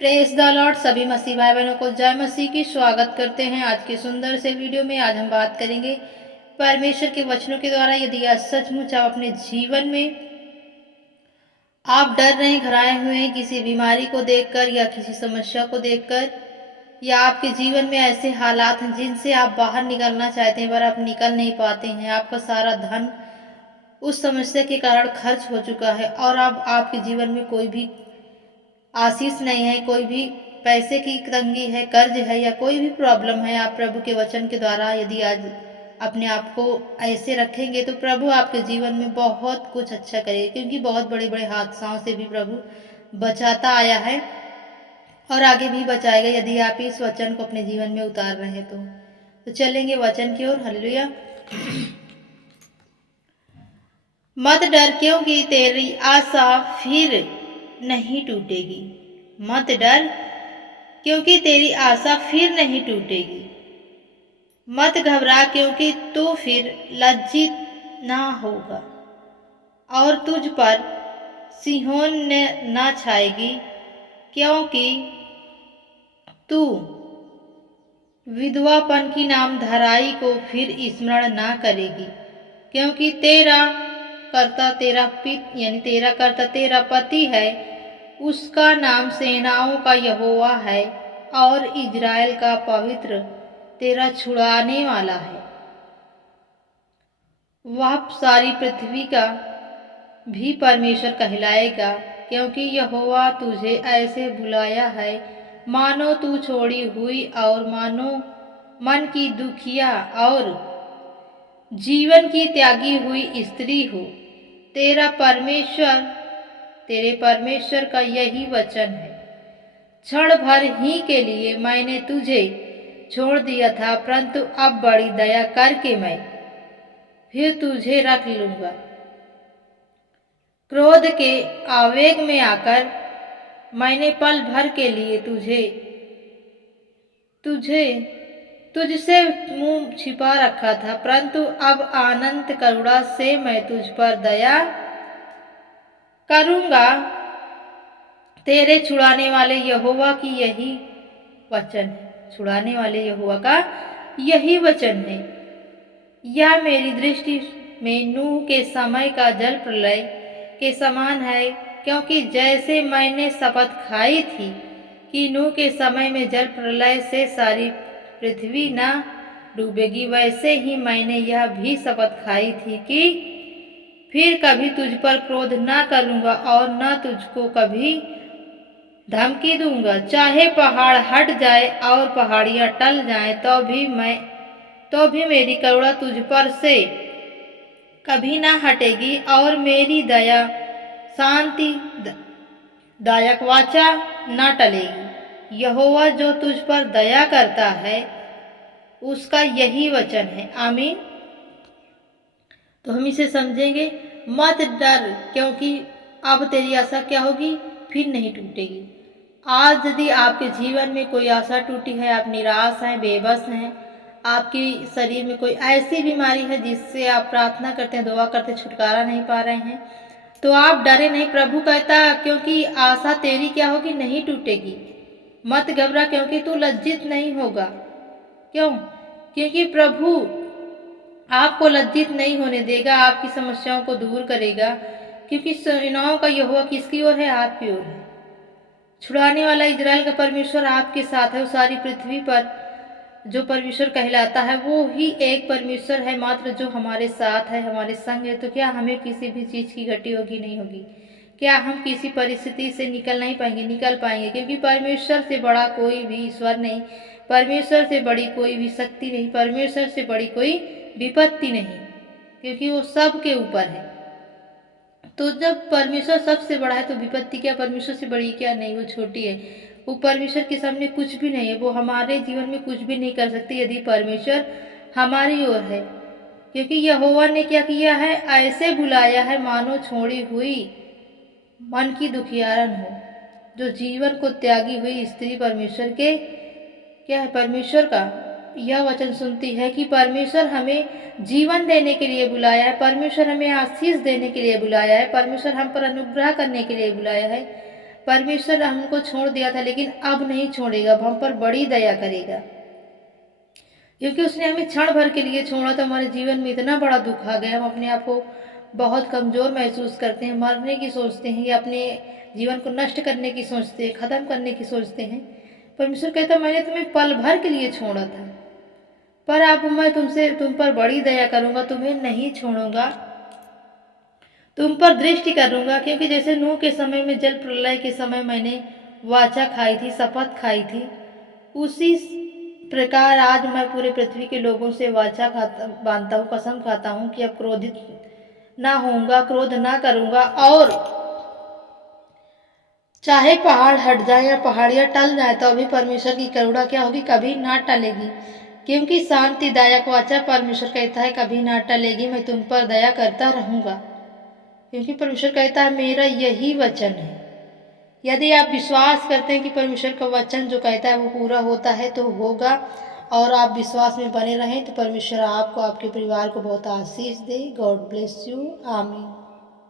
Press the Lord. सभी मसीह भाई बहनों को जय मसीह की स्वागत करते हैं। आज के सुंदर से वीडियो में आज हम बात करेंगे परमेश्वर के वचनों के द्वारा यदि आज सचमुच आप अपने जीवन में आप डर रहे हैं, घबराए हुए हैं किसी बीमारी को देखकर या किसी समस्या को देखकर, या आपके जीवन में ऐसे हालात हैं जिनसे आप बाहर निकलना चाहते हैं पर आप निकल नहीं पाते हैं, आपका सारा धन उस समस्या के कारण खर्च हो चुका है और अब आपके जीवन में कोई भी आशीष नहीं है, कोई भी पैसे की तंगी है, कर्ज है या कोई भी प्रॉब्लम है, आप प्रभु के वचन के द्वारा यदि आज अपने आप को ऐसे रखेंगे तो प्रभु आपके जीवन में बहुत कुछ अच्छा करेगा, क्योंकि बहुत बड़े बड़े हादसाओं से भी प्रभु बचाता आया है और आगे भी बचाएगा यदि आप इस वचन को अपने जीवन में उतार रहे हैं तो चलेंगे वचन की ओर। हालेलुया। मत डर, क्योंकि तेरी आशा फिर नहीं टूटेगी। मत डर, क्योंकि तेरी आशा फिर नहीं टूटेगी। मत घबरा, क्योंकि तू फिर लज्जित ना होगा और तुझ पर सिंहोन न छाएगी, क्योंकि तू विधवापन की नामधराई को फिर स्मरण ना करेगी, क्योंकि तेरा कर्ता तेरा पति है, उसका नाम सेनाओं का यहोवा है और इज़राइल का पवित्र तेरा छुड़ाने वाला है। वह सारी पृथ्वी का भी परमेश्वर कहलाएगा, क्योंकि यहोवा तुझे ऐसे बुलाया है मानो तू छोड़ी हुई और मानो मन की दुखिया और जीवन की त्यागी हुई स्त्री हो। तेरे परमेश्वर का यही वचन है। क्षण भर ही के लिए मैंने तुझे छोड़ दिया था, परंतु अब बड़ी दया करके मैं फिर तुझे रख लूंगा। क्रोध के आवेग में आकर मैंने पल भर के लिए तुझसे मुंह छिपा रखा था, परंतु अब अनंत करुणा से मैं तुझ पर दया करूंगा। तेरे छुड़ाने वाले यहोवा की यही वचन है। छुड़ाने वाले यहोवा का यही वचन है। यह मेरी दृष्टि में नूह के समय का जल प्रलय के समान है, क्योंकि जैसे मैंने शपथ खाई थी कि नूह के समय में जल प्रलय से सारी पृथ्वी न डूबेगी, वैसे ही मैंने यह भी शपथ खाई थी कि फिर कभी तुझ पर क्रोध न करूंगा और न तुझको कभी धमकी दूंगा। चाहे पहाड़ हट जाए और पहाड़ियां टल जाएं, तो भी मेरी करुणा तुझ पर से कभी ना हटेगी और मेरी दया शांति दायक वाचा न टलेगी। यहोवा जो तुझ पर दया करता है उसका यही वचन है। आमीन। तो हम इसे समझेंगे। मत डर, क्योंकि अब तेरी आशा क्या होगी, फिर नहीं टूटेगी। आज यदि आपके जीवन में कोई आशा टूटी है, आप निराश हैं, बेबस हैं, आपके शरीर में कोई ऐसी बीमारी है जिससे आप प्रार्थना करते हैं, दुआ करते, छुटकारा नहीं पा रहे हैं, तो आप डरे नहीं। प्रभु कहता क्योंकि आशा तेरी क्या होगी, नहीं टूटेगी। मत घबरा, क्योंकि तू लज्जित नहीं होगा। क्यों? क्योंकि प्रभु आपको लज्जित नहीं होने देगा, आपकी समस्याओं को दूर करेगा, क्योंकि सेनाओं का यहोवा किसकी ओर है, आपकी ओर है। छुड़ाने वाला इज़राइल का परमेश्वर आपके साथ है। वो सारी पृथ्वी पर जो परमेश्वर कहलाता है वो ही एक परमेश्वर है मात्र, जो हमारे साथ है, हमारे संग है। तो क्या हमें किसी भी चीज की घटी होगी, नहीं होगी? क्या हम किसी परिस्थिति से निकल नहीं पाएंगे? निकल पाएंगे, क्योंकि परमेश्वर से बड़ा कोई भी ईश्वर नहीं, परमेश्वर से बड़ी कोई भी शक्ति नहीं, परमेश्वर से बड़ी कोई विपत्ति नहीं, क्योंकि वो सबके ऊपर है। तो जब परमेश्वर सबसे बड़ा है तो विपत्ति क्या परमेश्वर से बड़ी क्या? नहीं, वो छोटी है। वो परमेश्वर के सामने कुछ भी नहीं है। वो हमारे जीवन में कुछ भी नहीं कर सकती यदि परमेश्वर हमारी ओर है, क्योंकि यहोवा ने क्या किया है, ऐसे बुलाया है मानो छोड़ी हुई मन की दुखियारन हो। जो जीवन को त्यागी हुई स्त्री परमेश्वर के क्या है, परमेश्वर का यह वचन सुनती है कि परमेश्वर हमें जीवन देने के लिए बुलाया है, परमेश्वर हमें आशीष देने के लिए बुलाया है, परमेश्वर हम पर अनुग्रह करने के लिए बुलाया है, परमेश्वर हमको छोड़ दिया था, लेकिन अब नहीं छोड़ेगा, अब हम पर बड़ी दया करेगा, क्योंकि उसने हमें क्षण भर के लिए छोड़ा तो हमारे जीवन में इतना बड़ा दुख आ गया, हम अपने आप को बहुत कमज़ोर महसूस करते हैं, मरने की सोचते हैं या अपने जीवन को नष्ट करने की सोचते हैं, ख़त्म करने की सोचते हैं। परमेश्वर कहता मैंने तुम्हें पल भर के लिए छोड़ा था, पर अब मैं तुम पर बड़ी दया करूँगा, तुम्हें नहीं छोड़ूंगा, तुम पर दृष्टि करूँगा। क्योंकि जैसे नूह के समय में, जल प्रलय के समय मैंने वाचा खाई थी, शपथ खाई थी, उसी प्रकार आज मैं पूरे पृथ्वी के लोगों से वाचा बांधता हूँ, कसम खाता हूँ कि अब क्रोधित ना होऊंगा, क्रोध ना करूंगा, और चाहे पहाड़ हट जाए या पहाड़ियां टल जाए तो अभी परमेश्वर की करुणा क्या होगी, कभी ना टलेगी। क्योंकि शांतिदायक वाचा परमेश्वर कहता है कभी ना टलेगी, मैं तुम पर दया करता रहूंगा। क्योंकि परमेश्वर कहता है मेरा यही वचन है। यदि आप विश्वास करते हैं कि परमेश्वर का वचन जो कहता है वो पूरा होता है तो होगा, और आप विश्वास में बने रहें तो परमेश्वर आपको, आपके परिवार को बहुत आशीष दे। God bless you. आमीन।